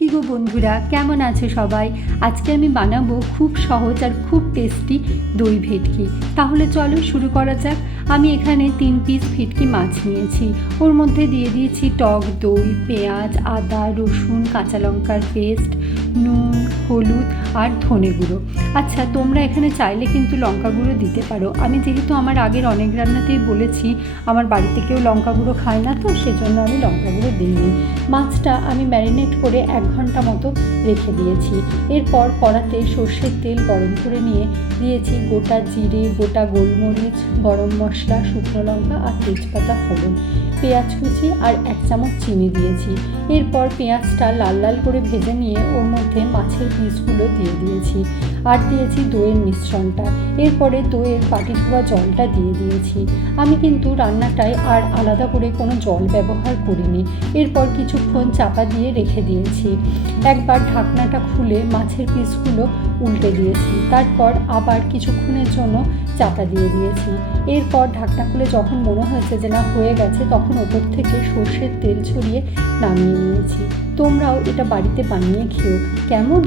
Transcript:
কি গো বন্ধুরা, কেমন আছো সবাই? আজকে আমি বানাবো খুব সহজ আর খুব টেস্টি দই ভেটকি। তাহলে চলো শুরু করা যাক। আমি এখানে 3 পিস ভেটকি মাছ নিয়েছি। ওর মধ্যে দিয়ে দিয়েছি টক দই, পেঁয়াজ, আদা, রসুন, কাঁচা লঙ্কার পেস্ট, নুন, হলুদ আর ধনে গুঁড়ো। আচ্ছা, তোমরা এখানে চাইলে কিন্তু লঙ্কা গুঁড়ো দিতে পারো। আমি যেহেতু আমার আগের অনেক রান্নাতেই বলেছি আমার বাড়িতে কেউ লঙ্কা গুঁড়ো খায় না, তো সেজন্য আমি লঙ্কা গুঁড়ো দিইনি। মাছটা আমি ম্যারিনেট করে 1 ঘন্টা মতো রেখে দিয়েছি। এরপর কড়াতে সর্ষের তেল গরম করে নিয়ে দিয়েছি গোটা জিরে, গোটা গোলমরিচ, গরম মশলা, শুকনো লঙ্কা আর তেজপাতা ফোড়ন, পেঁয়াজ কুচি আর 1 চামচ চিনি দিয়েছি। এরপর পেঁয়াজটা লাল লাল করে ভেজে নিয়ে ওর মধ্যে মাছের পিসগুলো দিয়ে দিয়েছি আর দিয়েছি দইয়ের মিশ্রণটা। এরপরে দইয়ের বাটি ধোয়া জলটা দিয়ে দিয়েছি। আমি কিন্তু রান্নাটায় আর আলাদা করে কোনো জল ব্যবহার করিনি। এরপর কিছুক্ষণ চাপা দিয়ে রেখে দিয়েছি। একবার ঢাকনাটা খুলে মাছের পিসগুলো উল্টে দিয়েছি, তারপর আবার কিছুক্ষণের জন্য চাপা দিয়ে দিয়েছি। এরপর ঢাকনা খুলে যখন মনে হয়েছে যে না হয়ে গেছে, তখন ওপর থেকে সর্ষের তেল ছড়িয়ে নামিয়ে নিয়েছি। তোমরাও এটা বাড়িতে বানিয়ে খেও, কেমন?